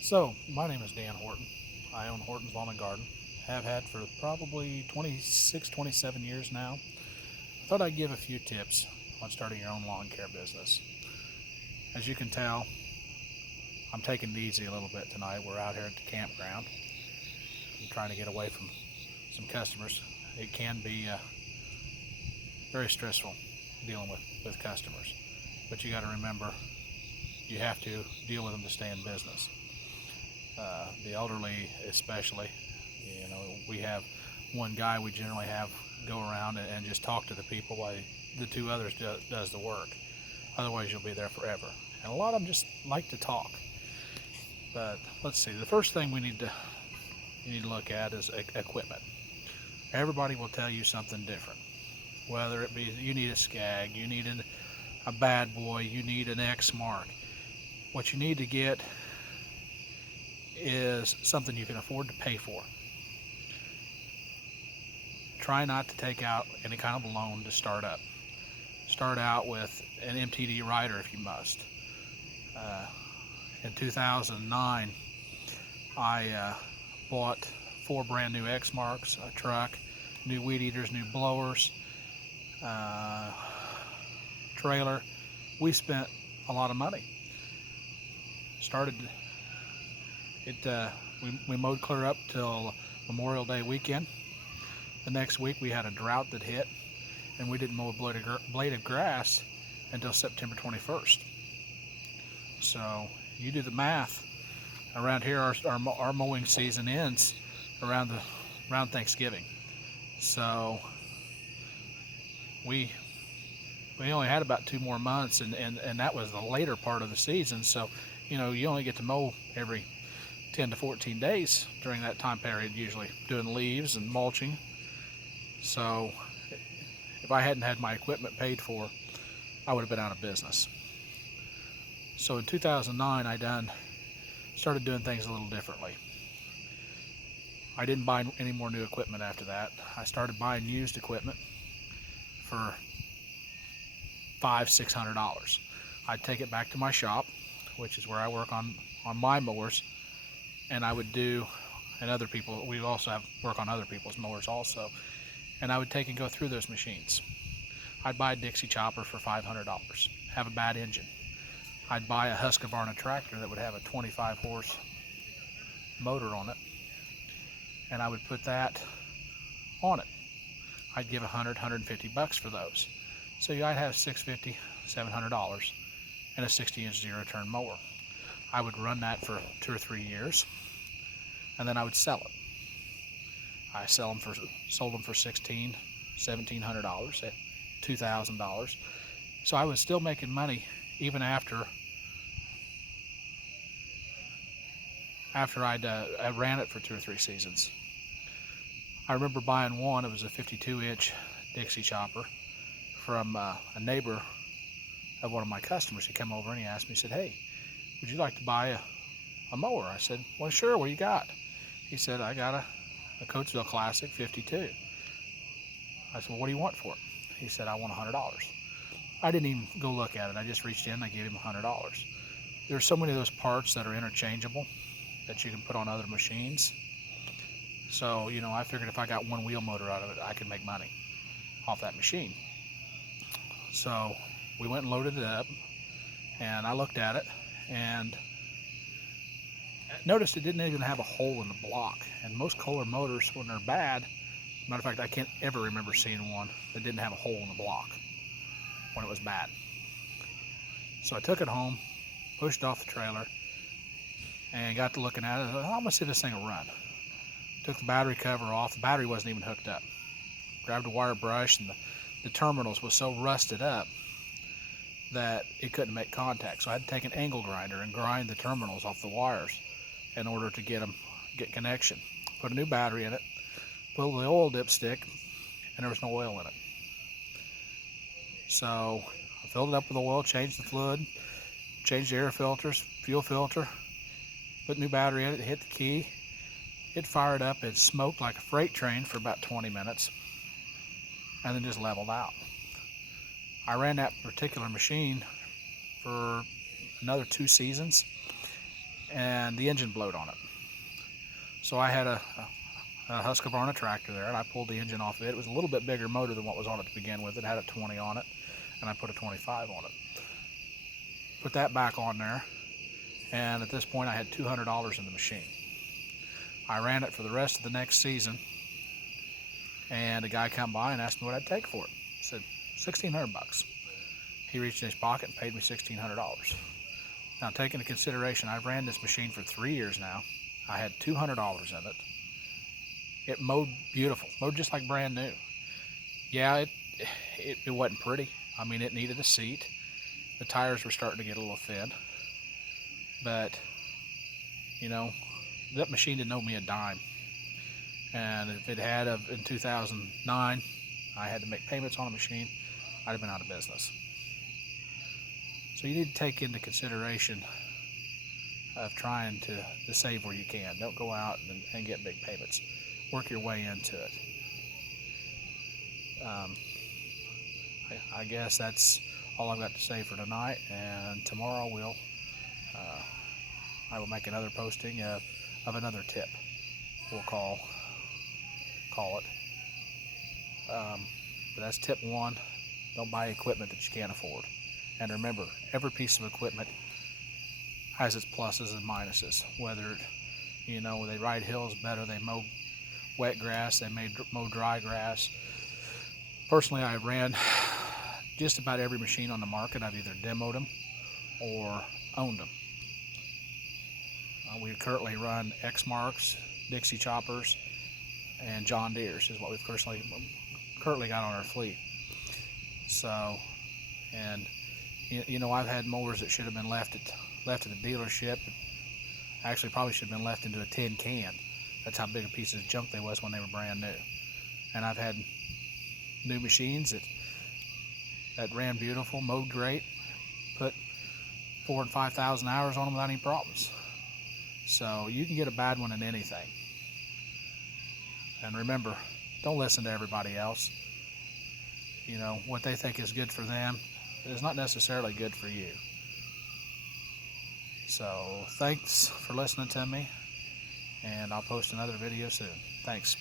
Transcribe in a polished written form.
So, my name is Dan Horton. I own Horton's Lawn and Garden. Have had for probably 26, 27 years now. I thought I'd give a few tips on starting your own lawn care business. As you can tell, I'm taking it easy a little bit tonight. We're out here at the campground. I'm trying to get away from some customers. It can be very stressful dealing with customers, but you got to remember you have to deal with them to stay in business. The elderly, especially, we have one guy we generally have go around and just talk to the people while the two others does the work. Otherwise, you'll be there forever. And a lot of them just like to talk. But let's see. The first thing you need to look at is equipment. Everybody will tell you something different. Whether it be you need a Skag, you need a Bad Boy, you need an X Mark. What you need to get is something you can afford to pay for. Try not to take out any kind of loan to start up. Start out with an MTD rider if you must. Uh, in 2009, I bought four brand new X Marks, a truck, new weed eaters, new blowers, uh, trailer. We spent a lot of money. Started it. We mowed clear up till Memorial Day weekend. The next week we had a drought that hit, and we didn't mow a blade of grass until September 21st. So you do the math. Around here, our mowing season ends around Thanksgiving. So we we only had about 2 more months, and that was the later part of the season. So you only get to mow every 10 to 14 days during that time period, usually doing leaves and mulching. So if I hadn't had my equipment paid for, I would have been out of business. So in 2009, started doing things a little differently. I didn't buy any more new equipment after that. I started buying used equipment for $500-600. I'd take it back to my shop, which is where I work on my mowers, and I would do, and other people, we also have work on other people's mowers also, and I would take and go through those machines. I'd buy a Dixie chopper for $500, have a bad engine. I'd buy a Husqvarna tractor that would have a 25 horse motor on it, and I would put that on it. I'd give $100-150 for those. So I'd have $650-700 and a 60-inch zero-turn mower. I would run that for 2 or 3 years, and then I would sell it. I sold them for $1,700 at $2,000. So I was still making money even after I ran it for 2 or 3 seasons. I remember buying one. It was a 52-inch Dixie chopper from a neighbor of one of my customers. He came over and he asked me, he said, "Hey, would you like to buy a mower?" I said, "Well, sure. What do you got?" He said, "I got a Coatesville Classic 52. I said, "Well, what do you want for it?" He said, "I want $100. I didn't even go look at it. I just reached in and I gave him $100. There's so many of those parts that are interchangeable that you can put on other machines. So, I figured if I got one wheel motor out of it, I could make money off that machine. So we went and loaded it up, and I looked at it and noticed it didn't even have a hole in the block. And most Kohler motors, when they're bad, matter of fact, I can't ever remember seeing one that didn't have a hole in the block when it was bad. So I took it home, pushed off the trailer, and got to looking at it. I thought, I'm gonna see this thing will run. Took the battery cover off. The battery wasn't even hooked up. Grabbed a wire brush, and the terminals was so rusted up that it couldn't make contact. So I had to take an angle grinder and grind the terminals off the wires in order to get connection. Put a new battery in it, pulled the oil dipstick, and there was no oil in it. So I filled it up with oil, changed the fluid, changed the air filters, fuel filter, put a new battery in it, hit the key. It fired up and smoked like a freight train for about 20 minutes and then just leveled out. I ran that particular machine for another 2 seasons, and the engine blowed on it. So I had a Husqvarna tractor there, and I pulled the engine off of it. It was a little bit bigger motor than what was on it to begin with. It had a 20 on it, and I put a 25 on it. Put that back on there, and at this point I had $200 in the machine. I ran it for the rest of the next season, and a guy come by and asked me what I'd take for it. I said, $1,600. He reached in his pocket and paid me $1,600. Now, take into consideration, I've ran this machine for 3 years now. I had $200 in it. It mowed beautiful, mowed just like brand new. Yeah, it wasn't pretty. I mean, it needed a seat. The tires were starting to get a little thin. But, you know, that machine didn't owe me a dime. And if it had in 2009, I had to make payments on a machine, I'd have been out of business. So you need to take into consideration of trying to save where you can. Don't go out and get big payments. Work your way into it. I guess that's all I've got to say for tonight, and tomorrow I will make another posting of another tip. We'll call it. But that's tip 1. Don't buy equipment that you can't afford. And remember, every piece of equipment has its pluses and minuses. Whether, they ride hills better, they mow wet grass, they mow dry grass. Personally, I ran just about every machine on the market. I've either demoed them or owned them. We currently run X-Marks, Dixie Choppers, and John Deere's is what we've currently got on our fleet. So, and I've had mowers that should have been left at the dealership. Actually, probably should have been left into a tin can. That's how big a piece of junk they was when they were brand new. And I've had new machines that ran beautiful, mowed great, put 4,000 and 5,000 hours on them without any problems. So you can get a bad one in anything. And remember, don't listen to everybody else. What they think is good for them is not necessarily good for you. So thanks for listening to me, and I'll post another video soon. Thanks.